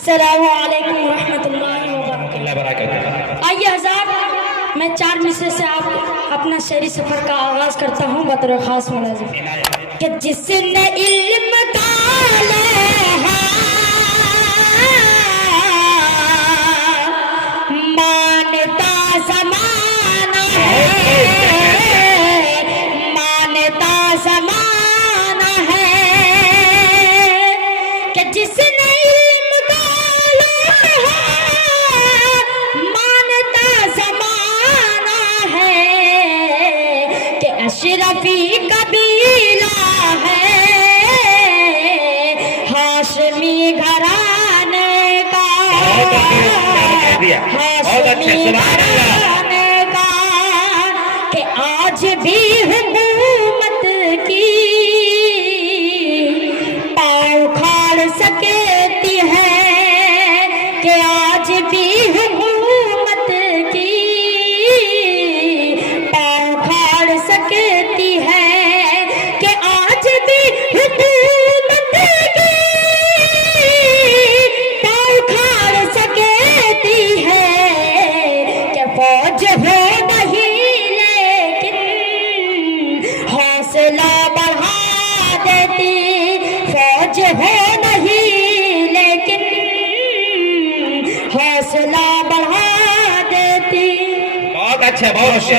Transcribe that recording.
अस्सलामु अलैकुम रहमतुल्लाहि व बरकातहू। आइए हज़रात, मैं 4 मिसरे से आप अपना शहरी सफ़र का आगाज़ करता हूँ बतौर ख़ास मुलाज़िम कि जिसने इल्म का लहा मानता ज़माना है, मानता ज़माना है कि जिसने इल्म का लहा मानता ज़माना है कि अशरफी कबीला है हाशमी घराने का, हाशमी घराने का कि आज भी हुकूमत की पाँव उखाड़ सकती है, कि आज भी हुकूमत की पाँव उखाड़ सकती है, कि आज भी हुकूमत की पाँव उखाड़ सकती है, कि फौज हो नहीं लेकिन हौसला बढ़ा देती, फौज हो नहीं लेकिन हौसला बढ़ा देती। बहुत अच्छा, बहुत अच्छा।